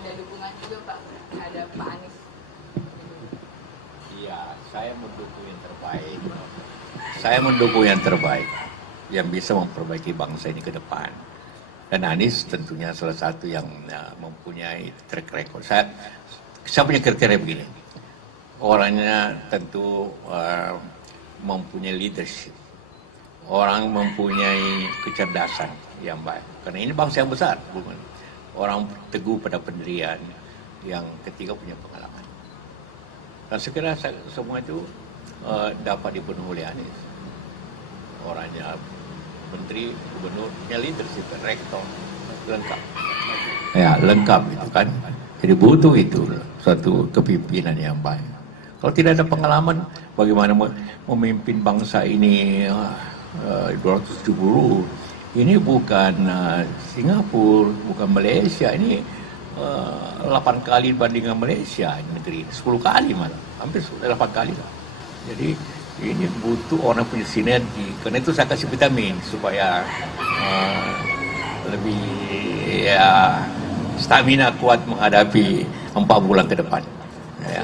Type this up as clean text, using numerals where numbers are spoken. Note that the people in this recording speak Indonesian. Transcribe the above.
tanda dukungan juga Pak terhadap Pak Anies? Iya, saya mendukung yang terbaik. Saya mendukung yang terbaik yang bisa memperbaiki bangsa ini ke depan. Dan Anies tentunya salah satu yang mempunyai track record. Saya punya kriteria begini. Orangnya tentu mempunyai leadership. Orang mempunyai kecerdasan yang baik. Karena ini bangsa yang besar, bukan? Orang teguh pada pendirian, yang ketiga punya pengalaman. Dan sekiranya semua itu dapat dipenuhi oleh Anies. Orangnya menteri, gubernur, punya leadership, rektor, lengkap. Ya, lengkap itu kan. Jadi butuh itu suatu kepimpinan yang baik. Kalau tidak ada pengalaman, bagaimana memimpin bangsa ini 270? Ini bukan Singapura, bukan Malaysia. Ini 8 kali bandingkan Malaysia negeri, 10 kali malah, hampir 8 kali lah. Jadi ini butuh orang punya sinergi. Karena itu saya kasih vitamin supaya lebih stamina kuat menghadapi 4 bulan ke depan. Ya.